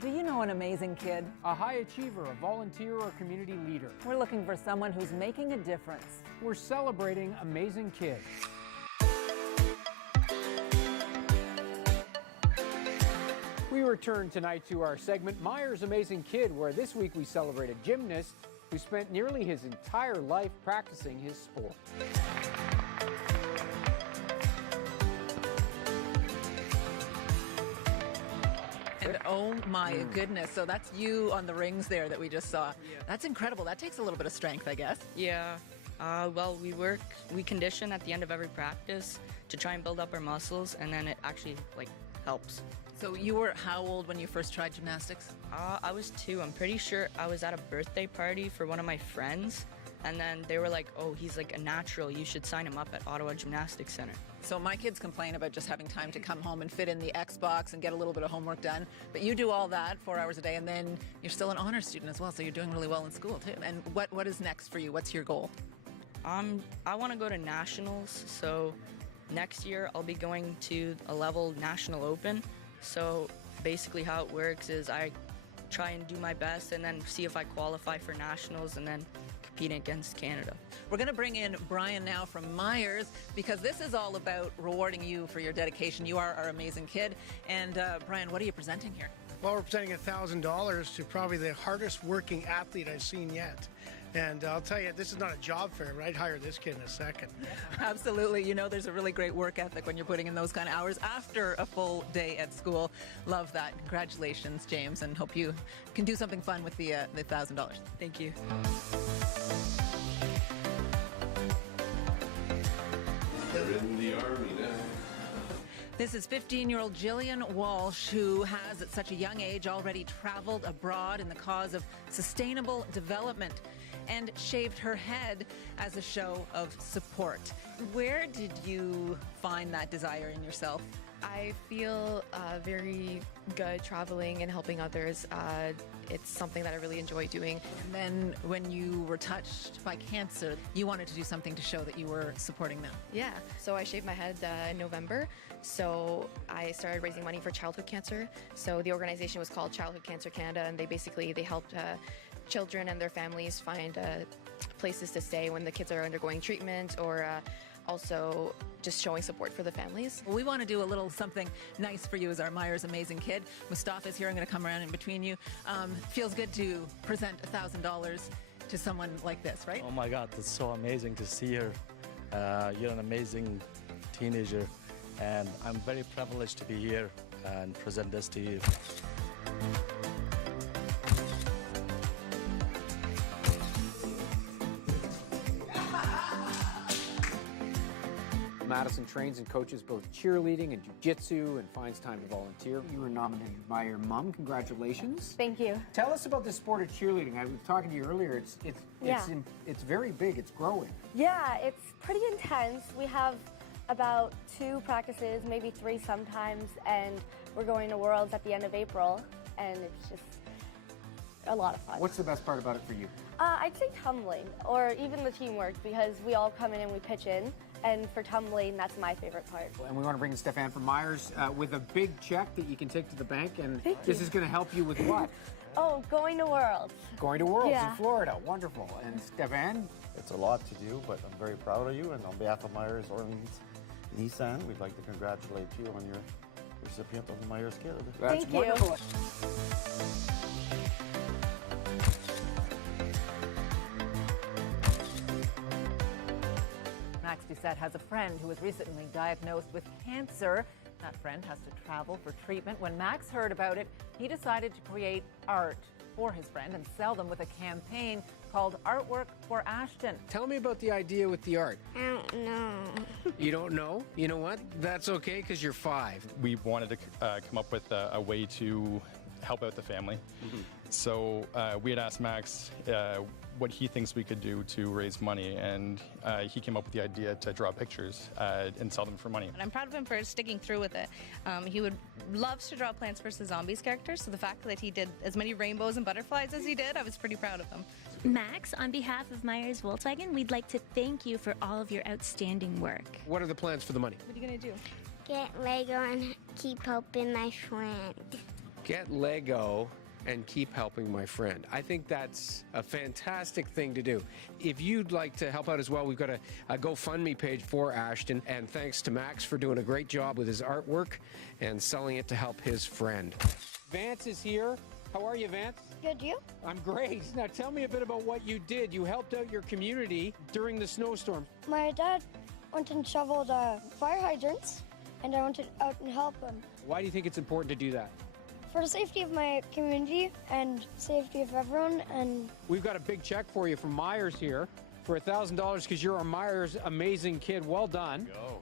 Do you know an amazing kid? A high achiever, a volunteer, or community leader. We're looking for someone who's making a difference. We're celebrating amazing kids. We return tonight to our segment, Myers Amazing Kid, where this week we celebrate a gymnast who spent nearly his entire life practicing his sport. And oh my goodness, so that's you on the rings there that we just saw. Yeah. That's incredible. That takes a little bit of strength, I guess. Yeah. Well, we condition at the end of every practice to try and build up our muscles, and then it actually helps. So you were how old when you first tried gymnastics? I was 2. I'm pretty sure I was at a birthday party for one of my friends, and then they were like, "Oh, he's like a natural. You should sign him up at Ottawa Gymnastics Center." So my kids complain about just having time to come home and fit in the Xbox and get a little bit of homework done. But you do all that 4 hours a day, and then you're still an honors student as well, so you're doing really well in school too. And what is next for you? What's your goal? I want to go to nationals, so next year I'll be going to a level national open. So basically how it works is I try and do my best and then see if I qualify for nationals and then compete against Canada. We're going to bring in Brian now from Myers because this is all about rewarding you for your dedication. You are our amazing kid. And Brian, what are you presenting here? Well, we're presenting $1,000 to probably the hardest working athlete I've seen yet. And I'll tell you, this is not a job fair, but I'd hire this kid in a second. Absolutely. You know, there's a really great work ethic when you're putting in those kind of hours after a full day at school. Love that. Congratulations, James, and hope you can do something fun with the $1,000. Thank you. They're in the Army now. This is 15-year-old Jillian Walsh, who has, at such a young age, already traveled abroad in the cause of sustainable development and shaved her head as a show of support. Where did you find that desire in yourself? I feel very good traveling and helping others. It's something that I really enjoy doing. And then when you were touched by cancer, you wanted to do something to show that you were supporting them. Yeah, so I shaved my head in November. So I started raising money for childhood cancer. So the organization was called Childhood Cancer Canada, and they helped children and their families find places to stay when the kids are undergoing treatment, or also just showing support for the families. Well, we want to do a little something nice for you as our Myers Amazing Kid. Mustafa's here. I'm going to come around in between you. Feels good to present $1,000 to someone like this, right? Oh my God, that's so amazing to see her. You're an amazing teenager, and I'm very privileged to be here and present this to you. Madison trains and coaches both cheerleading and jiu-jitsu and finds time to volunteer. You were nominated by your mom. Congratulations. Thank you. Tell us about the sport of cheerleading. I was talking to you earlier. It's very big. It's growing. Yeah, it's pretty intense. We have about 2 practices, maybe 3 sometimes, and we're going to Worlds at the end of April, and it's just a lot of fun. What's the best part about it for you? I'd say tumbling, or even the teamwork, because we all come in and we pitch in. And for tumbling, that's my favorite part. And we want to bring in Stefan from Myers with a big check that you can take to the bank. And Thank this you. is going to help you with what? Oh, going to Worlds. Going to Worlds Yeah. in Florida. Wonderful. And Stefan? It's a lot to do, but I'm very proud of you. And on behalf of Myers Orleans Nissan, we'd like to congratulate you on your recipient of the Myers Kid. That's Thank you. wonderful. Max Doucette has a friend who was recently diagnosed with cancer. That friend has to travel for treatment. When Max heard about it, he decided to create art for his friend and sell them with a campaign called Artwork for Ashton. Tell me about the idea with the art. I don't know. You don't know? You know what? That's okay, because you're 5. We wanted to come up with a way to help out the family. So we had asked Max what he thinks we could do to raise money, and he came up with the idea to draw pictures and sell them for money. And I'm proud of him for sticking through with it. He loves to draw Plants vs. Zombies characters, so the fact that he did as many rainbows and butterflies as he did, I was pretty proud of him. Max, on behalf of Myers Volkswagen, we'd like to thank you for all of your outstanding work. What are the plans for the money? What are you going to do? Get Lego and keep helping my friend. Get Lego and keep helping my friend. I think that's a fantastic thing to do. If you'd like to help out as well, we've got a GoFundMe page for Ashton, and thanks to Max for doing a great job with his artwork and selling it to help his friend. Vance is here. How are you, Vance? Good, you? I'm great. Now tell me a bit about what you did. You helped out your community during the snowstorm. My dad went and shoveled fire hydrants, and I went out and helped him. Why do you think it's important to do that? For the safety of my community and safety of everyone. And we've got a big check for you from Myers here for $1,000 because you're a Myers amazing kid. Well done. Go.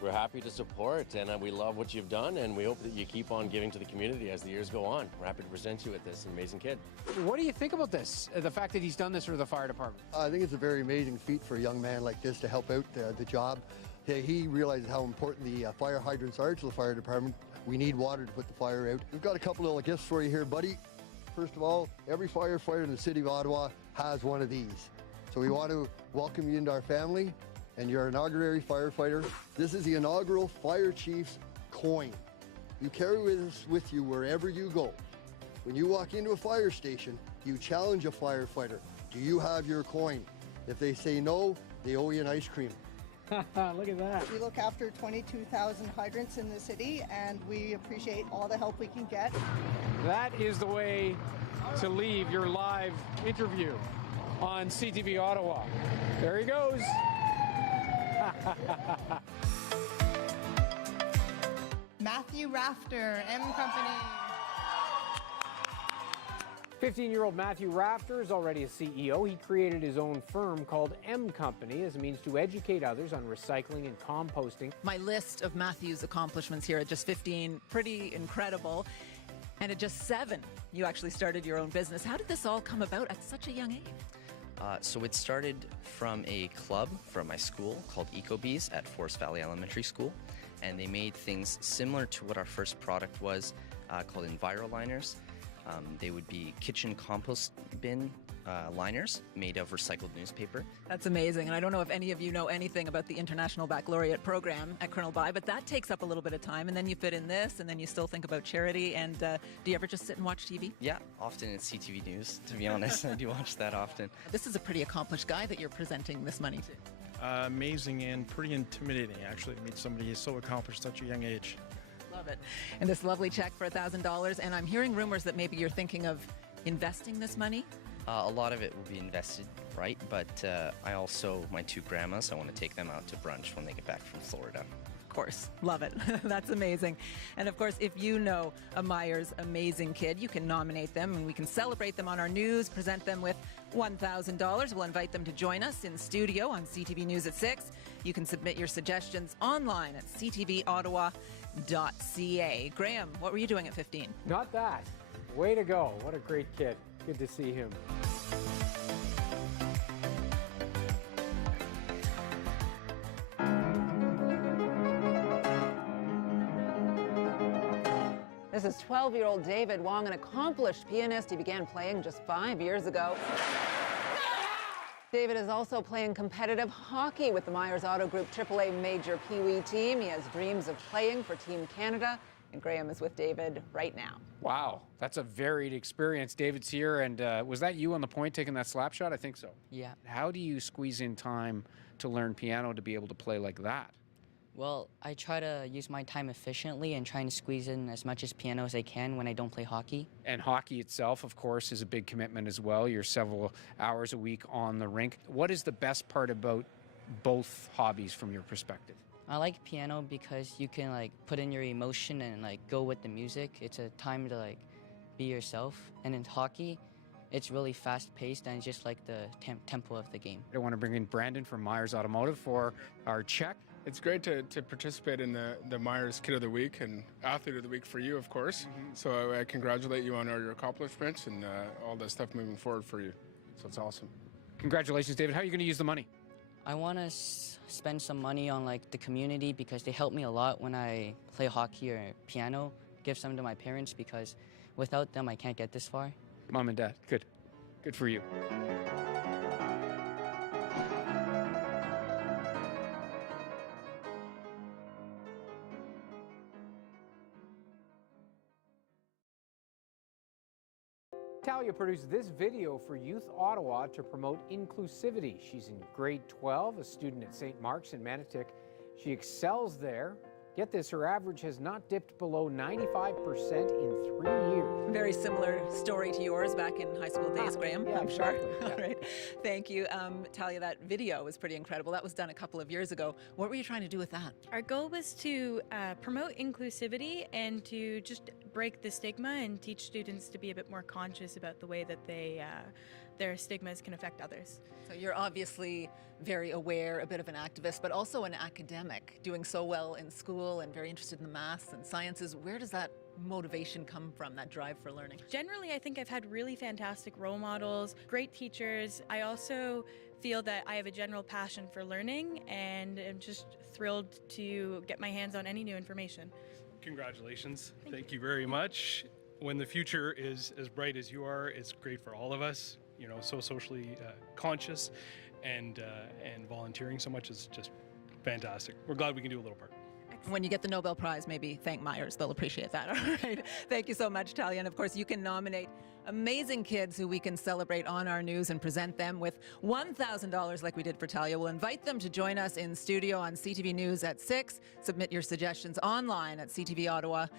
We're happy to support, and we love what you've done, and we hope that you keep on giving to the community as the years go on. We're happy to present you with this amazing kid. What do you think about this, the fact that he's done this for the fire department? I think it's a very amazing feat for a young man like this to help out the job. He realizes how important the fire hydrants are to the fire department. We need water to put the fire out. We've got a couple little gifts for you here, buddy. First of all, every firefighter in the city of Ottawa has one of these. So we want to welcome you into our family, and you're an honorary firefighter. This is the inaugural Fire Chief's coin. You carry this with you wherever you go. When you walk into a fire station, you challenge a firefighter. Do you have your coin? If they say no, they owe you an ice cream. Look at that. We look after 22,000 hydrants in the city, and we appreciate all the help we can get. That is the way to leave your live interview on CTV Ottawa. There he goes. Matthew Rafter, M Company. 15-year-old Matthew Rafter is already a CEO. He created his own firm called M Company as a means to educate others on recycling and composting. My list of Matthew's accomplishments here at just 15, pretty incredible. And at just 7, you actually started your own business. How did this all come about at such a young age? So it started from a club from my school called EcoBees at Forest Valley Elementary School. And they made things similar to what our first product was called EnviroLiners. They would be kitchen compost bin liners made of recycled newspaper. That's amazing. And I don't know if any of you know anything about the International Baccalaureate program at Colonel By, but that takes up a little bit of time. And then you fit in this, and then you still think about charity. And do you ever just sit and watch TV? Yeah, often it's CTV News, to be honest. I do watch that often. This is a pretty accomplished guy that you're presenting this money to. Amazing and pretty intimidating, actually, to meet somebody who's so accomplished at such a young age. Love it. And this lovely check for $1,000. And I'm hearing rumors that maybe you're thinking of investing this money? A lot of it will be invested, right? But I also, my 2 grandmas, I want to take them out to brunch when they get back from Florida. Of course. Love it. That's amazing. And of course, if you know a Myers amazing kid, you can nominate them and we can celebrate them on our news, present them with $1,000. We'll invite them to join us in studio on CTV News at 6. You can submit your suggestions online at ctvottawa.ca. Graham, what were you doing at 15? Not that. Way to go. What a great kid. Good to see him. This is 12-year-old David Wong, an accomplished pianist. He began playing just 5 years ago. David is also playing competitive hockey with the Myers Auto Group AAA Major Pee Wee team. He has dreams of playing for Team Canada, and Graham is with David right now. Wow, that's a varied experience. David's here, and was that you on the point taking that slap shot? I think so. Yeah. How do you squeeze in time to learn piano to be able to play like that? Well, I try to use my time efficiently and trying to squeeze in as much as piano as I can when I don't play hockey. And hockey itself, of course, is a big commitment as well. You're several hours a week on the rink. What is the best part about both hobbies from your perspective? I like piano because you can put in your emotion and go with the music. It's a time to be yourself. And in hockey, it's really fast-paced and just like the tempo of the game. I want to bring in Brandon from Myers Automotive for our check. It's great to participate in the Myers Kid of the Week and Athlete of the Week for you, of course. So I congratulate you on all your accomplishments and all the stuff moving forward for you. So it's awesome. Congratulations, David. How are you going to use the money? I want to spend some money on the community because they help me a lot when I play hockey or piano. Give some to my parents because without them I can't get this far. Mom and Dad, good. Good for you. Talia produced this video for Youth Ottawa to promote inclusivity. She's in grade 12, a student at St. Mark's in Manotick. She excels there. Get this, her average has not dipped below 95% in 3 years. Very similar story to yours back in high school days, Graham, yeah, I'm exactly, sure. yeah. All right. Thank you. Talia, that video was pretty incredible. That was done a couple of years ago. What were you trying to do with that? Our goal was to promote inclusivity and to just break the stigma and teach students to be a bit more conscious about the way that their stigmas can affect others. So you're obviously very aware, a bit of an activist, but also an academic, doing so well in school and very interested in the maths and sciences. Where does that motivation come from, that drive for learning? Generally, I think I've had really fantastic role models, great teachers. I also feel that I have a general passion for learning, and I'm just thrilled to get my hands on any new information. Congratulations. Thank you very much. When the future is as bright as you are, it's great for all of us. You know, so socially conscious and volunteering so much is just fantastic. We're glad we can do a little part. When you get the Nobel Prize, maybe thank Myers. They'll appreciate that. All right. Thank you so much, Talia. And of course, you can nominate amazing kids who we can celebrate on our news and present them with $1,000 like we did for Talia. We'll invite them to join us in studio on CTV News at 6. Submit your suggestions online at ctvottawa.ca.